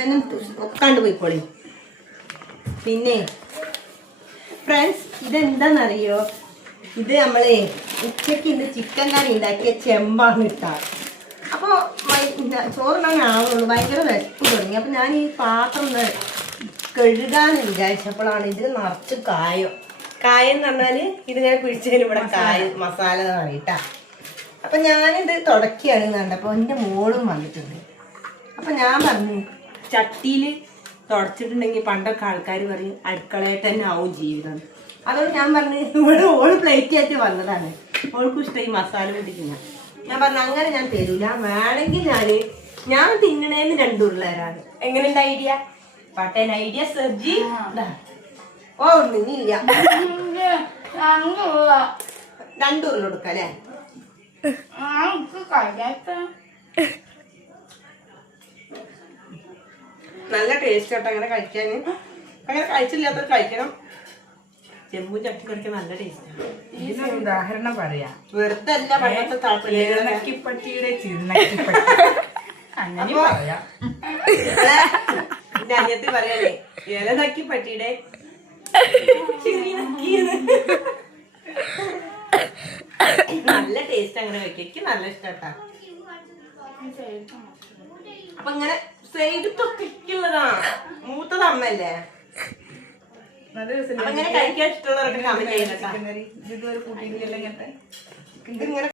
തന്നെ ഒക്കാണ്ട് പോയിക്കോളി. പിന്നെ ഫ്രണ്ട്സ്, ഇതെന്താന്നറിയോ? ഇത് നമ്മളെ ഉച്ചയ്ക്ക് ഇന്ന് ചിക്കൻ കറി ഉണ്ടാക്കിയ ചെമ്പാണ് ഇട്ടാ. അപ്പോൾ ചോറിനാൻ ആവുള്ളൂ, ഭയങ്കര വിശപ്പ് തുടങ്ങി. അപ്പം ഞാൻ ഈ പാത്രം ഒന്ന് കഴുകാന്ന് വിചാരിച്ചപ്പോഴാണ് ഇതിൽ നിറച്ച് കായം എന്ന് പറഞ്ഞാൽ ഇതിങ്ങനെ പിടിച്ചതിന് ഇവിടെ മസാല കറിയിട്ടാ. അപ്പം ഞാനിത് തുടക്കുകയാണ് കണ്ടപ്പോൾ എൻ്റെ മോളും വന്നിട്ടുണ്ട്. അപ്പം ഞാൻ പറഞ്ഞു, ചട്ടിയിൽ തുടച്ചിട്ടുണ്ടെങ്കിൽ പണ്ടൊക്കെ ആൾക്കാർ പറയും അടുക്കളയിൽ തന്നെ ആവും ജീവിതം. അതുകൊണ്ട് ഞാൻ പറഞ്ഞു, ഇവിടെ ഓള് പ്ലേറ്റ് ആയിട്ട് വന്നതാണ്, ഓൾക്കും ഇഷ്ടം ഈ മസാല പിടിക്കുന്ന. ഞാൻ പറഞ്ഞു അങ്ങനെ ഞാൻ തരൂല, വേണമെങ്കിൽ ഞാൻ തിന്നണേന്ന് 2 ഉരുള തരാണ്. എങ്ങനെയുണ്ട് ഐഡിയ? പാട്ടേൻ ഐഡിയ സർജി. ഓ നിന്നില്ല, 2 ഉരുള കൊടുക്കാം അല്ലേ? നല്ല ടേസ്റ്റ് കേട്ടോ അങ്ങനെ കഴിക്കാൻ. അങ്ങനെ കഴിച്ചില്ലാത്ത കഴിക്കണം. ചെമ്പും ചട്ടി കഴിക്കാൻ നല്ല ടേസ്റ്റാണ്. ഇതിനൊരു ഉദാഹരണം പറയാം. വെറുതെ അല്ല പണ്ടത്തെ താല്പര്യപ്പട്ടിയുടെ ചിന്നക്കിപ്പട്ടി അങ്ങനെ പറയാം. എന്റെ അനിയത്തി പറയാനേ ഇലനക്കി പട്ടിയുടെ നല്ല ടേസ്റ്റ് അങ്ങനെ വെക്കും. എനിക്ക് നല്ല ഇഷ്ടാ. അപ്പൊ ഇങ്ങനെ സൈഡൊക്കെ മൂത്തത് അമ്മല്ലേ. അങ്ങനെ കഴിക്കാൻ ഇഷ്ടമുള്ളവരൊക്കെ കമന്റ് ചെയ്യുന്നുണ്ട്. ഇതുവരെ കൂട്ടിയിട്ടില്ല ഇങ്ങനത്തെ. ഇതിങ്ങനെ